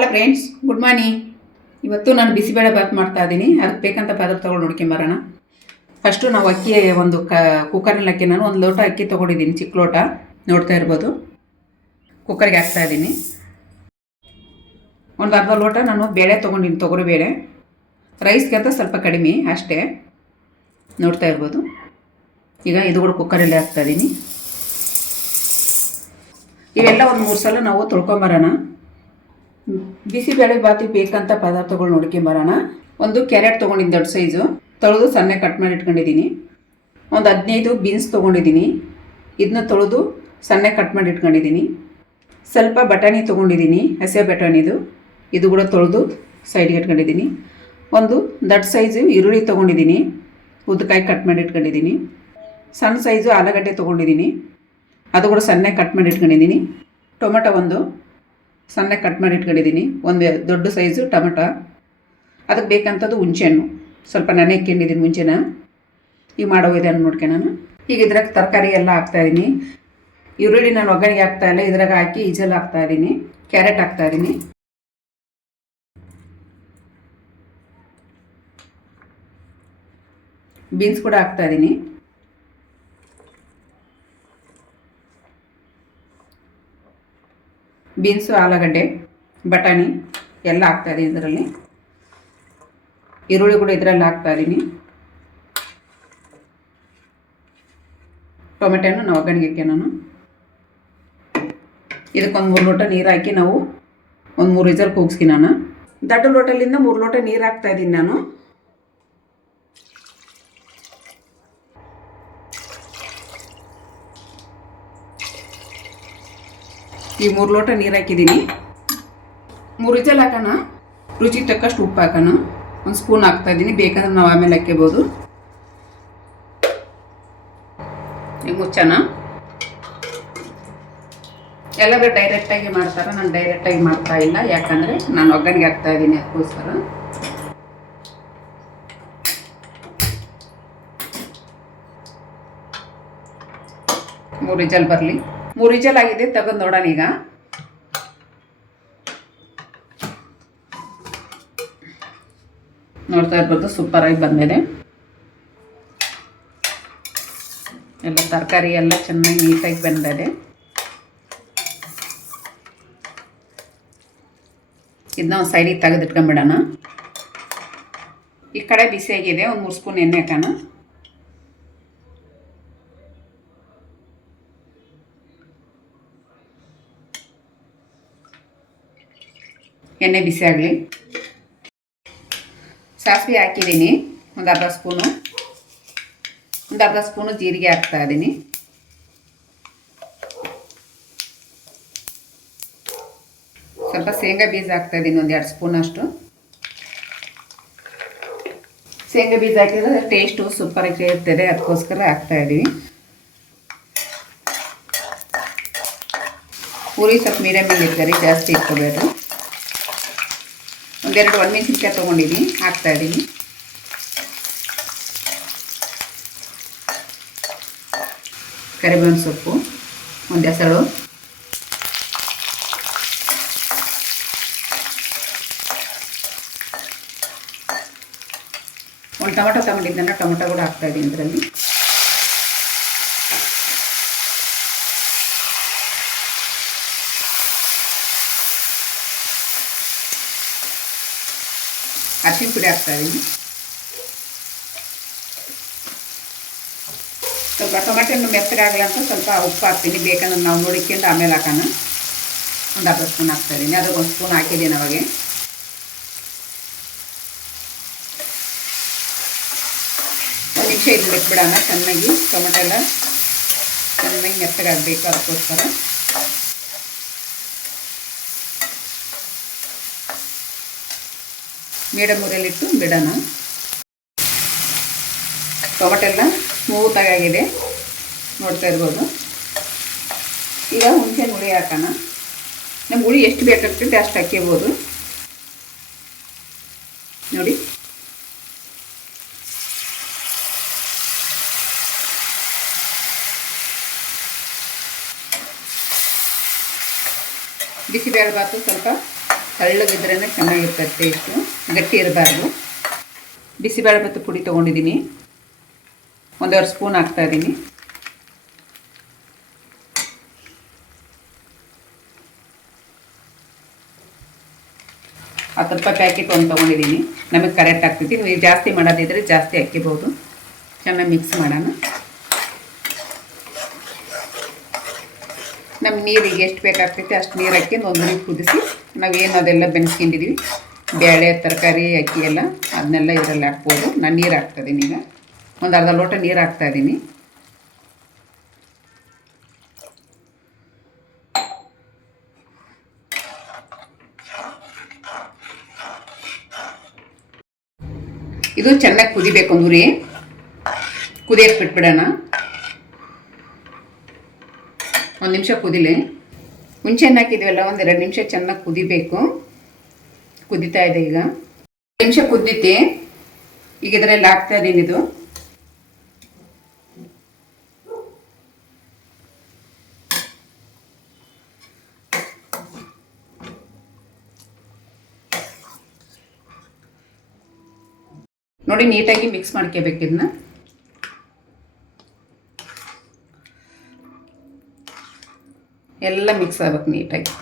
Hello friends, good morning. ಇವತ್ತು ನಾನು ಬಿಸಿಬೇಳೆ ಬಾತ್ ಮಾಡ್ತಾ ಇದ್ದೀನಿ. ಅದಕ್ಕೆ ಬೇಕಂತ ಪದಾರ್ಥಗಳು ನೋಡ್ಕೊಂಬರೋಣ. ಫಸ್ಟು ನಾವು ಅಕ್ಕಿ ಒಂದು ಕುಕ್ಕರ್ನಲ್ಲಿ ಅಕ್ಕಿ ನಾನು 1 ಲೋಟ ಅಕ್ಕಿ ತೊಗೊಂಡಿದ್ದೀನಿ, ಚಿಕ್ಕ ಲೋಟ ನೋಡ್ತಾ ಇರ್ಬೋದು. ಕುಕ್ಕರ್ಗೆ ಹಾಕ್ತಾ ಇದ್ದೀನಿ. ಒಂದು ಅರ್ಧ ಲೋಟ ನಾನು ಬೇಳೆ ತೊಗೊಂಡಿದ್ದೀನಿ, ತೊಗರಿ ಬೇಳೆ. ರೈಸ್ಗೆ ಅಂತ ಸ್ವಲ್ಪ ಕಡಿಮೆ ಅಷ್ಟೇ, ನೋಡ್ತಾ ಇರ್ಬೋದು. ಈಗ ಇದು ಕೂಡ ಕುಕ್ಕರಲ್ಲಿ ಹಾಕ್ತಾ ಇದ್ದೀನಿ. ಇವೆಲ್ಲ ಒಂದು 3 ಸಲ ನಾವು ತೊಳ್ಕೊಂಬರೋಣ. ಬಿಸಿಬೇಳೆ ಬಾತಿಗೆ ಬೇಕಂತ ಪದಾರ್ಥಗಳು ನೋಡ್ಕೊಂಬರೋಣ. ಒಂದು ಕ್ಯಾರೆಟ್ ತೊಗೊಂಡಿದ್ದೀನಿ, ದೊಡ್ಡ ಸೈಜು, ತೊಳೆದು ಸಣ್ಣ ಕಟ್ ಮಾಡಿ ಇಟ್ಕೊಂಡಿದ್ದೀನಿ. ಒಂದು 15 ಬೀನ್ಸ್ ತೊಗೊಂಡಿದ್ದೀನಿ, ಇದನ್ನ ತೊಳೆದು ಸಣ್ಣ ಕಟ್ ಮಾಡಿ ಇಟ್ಕೊಂಡಿದ್ದೀನಿ. ಸ್ವಲ್ಪ ಬಟಾಣಿ ತೊಗೊಂಡಿದ್ದೀನಿ, ಹಸಿ ಬಟಾಣಿದು, ಇದು ಕೂಡ ತೊಳೆದು ಸೈಡ್ಗೆ ಇಟ್ಕೊಂಡಿದ್ದೀನಿ. ಒಂದು ದೊಡ್ಡ ಸೈಜು ಈರುಳ್ಳಿ ತೊಗೊಂಡಿದ್ದೀನಿ, ಉದ್ದಕಾಯಿ ಕಟ್ ಮಾಡಿ ಇಟ್ಕೊಂಡಿದ್ದೀನಿ. ಸಣ್ಣ ಸೈಜು ಆಲೂಗಡ್ಡೆ ತೊಗೊಂಡಿದ್ದೀನಿ, ಅದು ಕೂಡ ಸಣ್ಣ ಕಟ್ ಮಾಡಿ ಇಟ್ಕೊಂಡಿದ್ದೀನಿ. ಟೊಮೆಟೊ ಒಂದು ಸಣ್ಣ ಕಟ್ ಮಾಡಿ ಇಟ್ಕೊಂಡಿದ್ದೀನಿ. ಒಂದು ದೊಡ್ಡ ಸೈಜು ಟೊಮೆಟೊ. ಅದಕ್ಕೆ ಬೇಕಂಥದ್ದು ಹುಣಸೆಹಣ್ಣು ಸ್ವಲ್ಪ ನೆನೆ ಇಕ್ಕೊಂಡಿದ್ದೀನಿ ಮುಂಚೆನ. ಈಗ ಮಾಡೋ ವಿಧಾನ ನೋಡ್ಕೊಳ್ಳೋಣ. ಈಗ ಇದ್ರಾಗ ತರಕಾರಿ ಎಲ್ಲ ಹಾಕ್ತಾಯಿದ್ದೀನಿ. ಈರುಳ್ಳಿ ನಾನು ಒಗ್ಗರಣೆಗೆ ಹಾಕ್ತಾಯಿಲ್ಲ, ಇದ್ರಾಗ ಹಾಕಿ ಈಜಲ್ ಹಾಕ್ತಾಯಿದ್ದೀನಿ. ಕ್ಯಾರೆಟ್ ಹಾಕ್ತಾಯಿದ್ದೀನಿ. ಬೀನ್ಸ್ ಕೂಡ ಹಾಕ್ತಾಯಿದ್ದೀನಿ. ಬೀನ್ಸು, ಆಲೂಗಡ್ಡೆ, ಬಟಾಣಿ ಎಲ್ಲ ಹಾಕ್ತಾಯಿದ್ದೀನಿ ಇದರಲ್ಲಿ. ಈರುಳ್ಳಿ ಕೂಡ ಇದರಲ್ಲಿ ಹಾಕ್ತಾಯಿದ್ದೀನಿ. ಟೊಮೆಟೊನು ನಾವು ಒಗ್ಗರಣೆಗೆ ನಾನು ಇದಕ್ಕೊಂದು 3 ಲೋಟ ನೀರು ಹಾಕಿ ನಾವು ಒಂದು 3 ವಿಸಲ್ ಕೂಗಿಸ್ತೀನಿ. ನಾನು ದೊಡ್ಡ ಲೋಟಲಿಂದ 3 ಲೋಟ ನೀರು ಹಾಕ್ತಾಯಿದ್ದೀನಿ ನಾನು. ಈ 3 ಲೋಟ ನೀರು ಹಾಕಿದ್ದೀನಿ. 3 ವಿಸಲ್ ಹಾಕೋಣ. ರುಚಿಗೆ ತಕ್ಕಷ್ಟು ಉಪ್ಪು ಹಾಕೋಣ. 1 ಸ್ಪೂನ್ ಹಾಕ್ತಾಯಿದ್ದೀನಿ, ಬೇಕಂದ್ರೆ ನಾವು ಆಮೇಲೆ ಹಾಕ್ಕೋಬೋದು. ಈಗ ಮುಚ್ಚೋಣ. ಎಲ್ಲರೂ ಡೈರೆಕ್ಟಾಗಿ ಮಾಡ್ತಾರೆ, ನಾನು ಡೈರೆಕ್ಟಾಗಿ ಮಾಡ್ತಾ ಇಲ್ಲ, ಯಾಕಂದರೆ ನಾನು ಒಗ್ಗರಣೆಗೆ ಹಾಕ್ತಾಯಿದ್ದೀನಿ, ಅದಕ್ಕೋಸ್ಕರ. ಮೂರು ವಿಸಲ್ ಬರಲಿ. 3 ವಿಸಲ್ ಆಗಿದೆ, ತೆಗೆದು ನೋಡೋಣ. ಈಗ ನೋಡ್ತಾ ಇರ್ಬೋದು, ಸೂಪರಾಗಿ ಬಂದಿದೆ. ಎಲ್ಲ ತರಕಾರಿ ಎಲ್ಲ ಚೆನ್ನಾಗಿ ನೀಟಾಗಿ ಬಂದಿದೆ. ಇದನ್ನ ಒಂದು ಸೈಡಿಗೆ ತೆಗೆದಿಟ್ಕೊಂಬಿಡೋಣ. ಈ ಕಡೆ ಬಿಸಿಯಾಗಿದೆ, ಒಂದು 3 ಸ್ಪೂನ್ ಎಣ್ಣೆ ಹಾಕೋಣ. ಎಣ್ಣೆ ಬಿಸಿ ಆಗಲಿ. ಸಾಸಿವೆ ಹಾಕಿದ್ದೀನಿ, ಒಂದು ಅರ್ಧ ಸ್ಪೂನು ಜೀರಿಗೆ ಹಾಕ್ತಾ ಇದ್ದೀನಿ. ಸ್ವಲ್ಪ ಶೇಂಗಾ ಬೀಜ ಹಾಕ್ತಾ ಇದ್ದೀನಿ, ಒಂದು 2 ಸ್ಪೂನ್ ಅಷ್ಟು. ಶೇಂಗಾ ಬೀಜ ಹಾಕಿದ್ರೆ ಟೇಸ್ಟು ಸೂಪರಾಗಿ ಇರ್ತದೆ, ಅದಕ್ಕೋಸ್ಕರ ಹಾಕ್ತಾ ಇದ್ದೀವಿ. ಪೂರಿ ಸ್ವಲ್ಪ ಮೀಡಿಯಮಲ್ಲಿ ಇರ್ತಾರೆ, ಜಾಸ್ತಿ ಇಟ್ಕೋಬೇಡ್ರಿ. ಒಂದೆರಡು ಒಣಮೆಣಸಿನ್ಕಾಯಿ ತೊಗೊಂಡಿದ್ದೀನಿ, ಹಾಕ್ತಾಯಿದ್ದೀನಿ. ಕರಿಬೇವಿನ ಸೊಪ್ಪು, ಒಂದು ಹೆಸರು, ಒಂದು ಟೊಮೆಟೊ ತೊಗೊಂಡಿದ್ದನ್ನು ಟೊಮೆಟೊ ಕೂಡ ಹಾಕ್ತಾಯಿದ್ದೀನಿ ಇದರಲ್ಲಿ. ಅರಿಶಿನ ಪುಡಿ ಹಾಕ್ತಾಯಿದ್ದೀನಿ. ಸ್ವಲ್ಪ ಟೊಮೆಟೊ ಮೆತ್ತಗಾಗಲ್ಲ ಅಂತ ಸ್ವಲ್ಪ ಉಪ್ಪು ಹಾಕ್ತೀನಿ, ಬೇಕಂದ್ರೆ ನಾವು ನೋಡಿಕೊಂಡು ಆಮೇಲೆ ಹಾಕೋಣ. ಒಂದು ಅರ್ಧ ಸ್ಪೂನ್ ಹಾಕ್ತಾಯಿದ್ದೀನಿ, ಅದಕ್ಕೆ 1 ಸ್ಪೂನ್ ಹಾಕಿದ್ದೀನಿ ಅವಾಗೆ. ಒಂದು ನಿಮಿಷ ಇದು ಬಿಟ್ಬಿಡೋಣ. ಚೆನ್ನಾಗಿ ಟೊಮೆಟೊ ಎಲ್ಲ ಚೆನ್ನಾಗಿ ಮೆತ್ತಗಾಗಬೇಕು, ಅದಕ್ಕೋಸ್ಕರ. ಮೀಡಿಯಮ್ ಊರಲ್ಲಿಟ್ಟು ಬಿಡೋಣ. ಟೊಮೆಟೊ ಎಲ್ಲ ಸ್ಮೂತಾಗಿ ಆಗಿದೆ, ನೋಡ್ತಾ ಇರ್ಬೋದು. ಈಗ ಹುಣಸೆಹಣ್ಣು ಹುಳಿ ಹಾಕೋಣ. ನಮ್ಗೆ ಹುಳಿ ಎಷ್ಟು ಬೇಕಾಗ್ತದೆ ಅಷ್ಟು ಹಾಕ್ಕೋಬೋದು ನೋಡಿ. ಬಿಸಿಬೇಳೆ ಬಾತು ಸ್ವಲ್ಪ ತೆಳ್ಳಗಿದ್ರೇ ಚೆನ್ನಾಗಿರ್ತದೆ ಟೇಸ್ಟು, ಗಟ್ಟಿ ಇರಬಾರ್ದು. ಬಿಸಿಬೇಳೆಭಾತು ಪುಡಿ ತೊಗೊಂಡಿದ್ದೀನಿ, 1.5 ಸ್ಪೂನ್ ಹಾಕ್ತಾಯಿದ್ದೀನಿ. ₹10 ಪ್ಯಾಕೆಟ್ ಒಂದು ತೊಗೊಂಡಿದ್ದೀನಿ. ನಮಗೆ ಕರೆಕ್ಟ್ ಆಗ್ತೈತಿ. ನೀವು ಜಾಸ್ತಿ ಮಾಡೋದಿದ್ರೆ ಜಾಸ್ತಿ ಹಾಕಿಬೋದು. ಚೆನ್ನಾಗಿ ಮಿಕ್ಸ್ ಮಾಡೋಣ. ನಮ್ಮ ನೀರಿಗೆ ಎಷ್ಟು ಬೇಕಾಗ್ತೈತೆ ಅಷ್ಟು ನೀರು ಹಾಕಿ ಒಂದು ನೀರು ಕುದಿಸಿ ನಾವೇನು ಅದೆಲ್ಲ ಬೆನ್ಸ್ಕೊಂಡಿದ್ದೀವಿ, ಬೇಳೆ, ತರಕಾರಿ, ಅಕ್ಕಿ ಎಲ್ಲ ಅದನ್ನೆಲ್ಲ ಇದರಲ್ಲಿ ಹಾಕ್ಬೋದು. ನಾನು ನೀರು ಹಾಕ್ತಾಯಿದ್ದೀನಿ. ಈಗ ಒಂದು ಅರ್ಧ ಲೋಟ ನೀರು ಹಾಕ್ತಾಯಿದ್ದೀನಿ. ಇದು ಚೆನ್ನಾಗಿ ಕುದಿಬೇಕು. ಅಂದ್ರಿ ಕುದಿಯಕ್ಕೆ ಬಿಟ್ಬಿಡೋಣ. 1 ನಿಮಿಷ ಕುದಿಲಿ. ಮುಂಚೆನೇ ಹಾಕಿದ್ವಲ್ಲ, 1-2 ನಿಮಿಷ ಚೆನ್ನಾಗಿ ಕುದಿಬೇಕು. ಕುದಿತಾ ಇದೆ. ಈಗ 1 ನಿಮಿಷ ಕುದ್ದೈತಿ. ಈಗ ಇದರಲ್ಲಿ ಹಾಕ್ತಾ ಇದ್ದೀನಿ. ಇದು ನೋಡಿ, ನೀಟಾಗಿ ಮಿಕ್ಸ್ ಮಾಡ್ಕೋಬೇಕು. ಇದನ್ನ ಎಲ್ಲ ಮಿಕ್ಸ್ ಆಗ್ಬೇಕು ನೀಟಾಗಿ.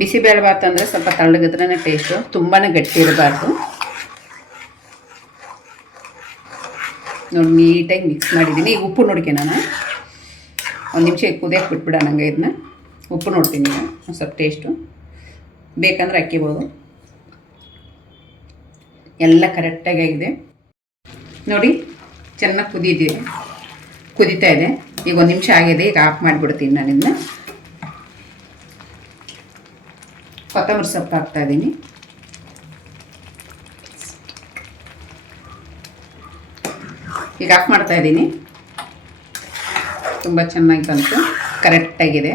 ಬಿಸಿಬೇಳೆಭಾತು ಅಂದರೆ ಸ್ವಲ್ಪ ತಳ್ಳಗಿದ್ರೇ ಟೇಸ್ಟು, ತುಂಬಾ ಗಟ್ಟಿ ಇರಬಾರ್ದು. ನೋಡಿ, ನೀಟಾಗಿ ಮಿಕ್ಸ್ ಮಾಡಿದ್ದೀನಿ. ಈಗ ಉಪ್ಪು ನೋಡ್ಕೊಳ್ಳೋಣ. 1 ನಿಮಿಷ ಕುದಿಯಕ್ಕೆ ಬಿಟ್ಬಿಡೋಣ. ನಂಗೆ ಇದನ್ನ ಉಪ್ಪು ನೋಡ್ತೀನಿ. ಈಗ ಒಂದು ಸ್ವಲ್ಪ ಟೇಸ್ಟು ಬೇಕಂದ್ರೆ ಹಾಕ್ಕೋಬೋದು. ಎಲ್ಲ ಕರೆಕ್ಟಾಗಿ ಆಗಿದೆ ನೋಡಿ. ಚೆನ್ನಾಗಿ ಕುದೀತಾ ಇದೆ. ಈಗ 1 ನಿಮಿಷ ಆಗಿದೆ. ಈಗ ಆಫ್ ಮಾಡಿಬಿಡ್ತೀನಿ ನಾನು. ಇದನ್ನ ಕೊತ್ತಂಬರಿ ಸೊಪ್ಪು ಹಾಕ್ತಾಯಿದ್ದೀನಿ. ಈಗ ಆಫ್ ಮಾಡ್ತಾಯಿದ್ದೀನಿ. ತುಂಬ ಚೆನ್ನಾಗಿ ಬಂತು, ಕರೆಕ್ಟಾಗಿದೆ.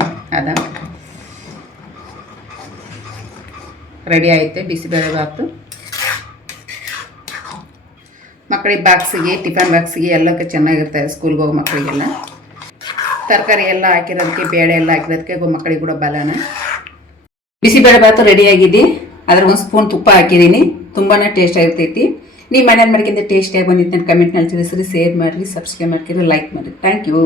ರೆಡಿ ಆಯಿತು ಬಿಸಿಬೇಳೆಭಾತು. ಮಕ್ಕಳಿಗೆ ಬಾಕ್ಸಿಗೆ, ಟಿಫನ್ ಬಾಕ್ಸಿಗೆ ಎಲ್ಲಕ್ಕೆ ಚೆನ್ನಾಗಿರ್ತದೆ. ಸ್ಕೂಲ್ಗೆ ಹೋಗೋ ಮಕ್ಕಳಿಗೆಲ್ಲ ತರಕಾರಿ ಎಲ್ಲ ಹಾಕಿರೋದಕ್ಕೆ, ಬೇಳೆ ಎಲ್ಲ ಹಾಕಿರೋದಕ್ಕೆ ಮಕ್ಕಳಿಗೆ ಕೂಡ ಬಲನ. ಬಿಸಿಬೇಳೆಭಾತು ರೆಡಿಯಾಗಿದೆ. ಅದ್ರ 1 ಸ್ಪೂನ್ ತುಪ್ಪ ಹಾಕಿದ್ದೀನಿ. ತುಂಬಾ ಟೇಸ್ಟ್ ಆಗಿರ್ತೈತಿ. ನೀವು ಮನೇಲಿ ಮಾಡ್ಕೊಂಡು ಟೇಸ್ಟಿಯಾಗಿ ಬಂದಿತ್ತು. ನನ್ನ ಕಮೆಂಟ್ನಲ್ಲಿ ತಿಳಿಸ್ರಿ, ಶೇರ್ ಮಾಡಿರಿ, ಸಬ್ಸ್ಕ್ರೈಬ್ ಮಾಡ್ಕಿರಿ, ಲೈಕ್ ಮಾಡಿರಿ. Thank you.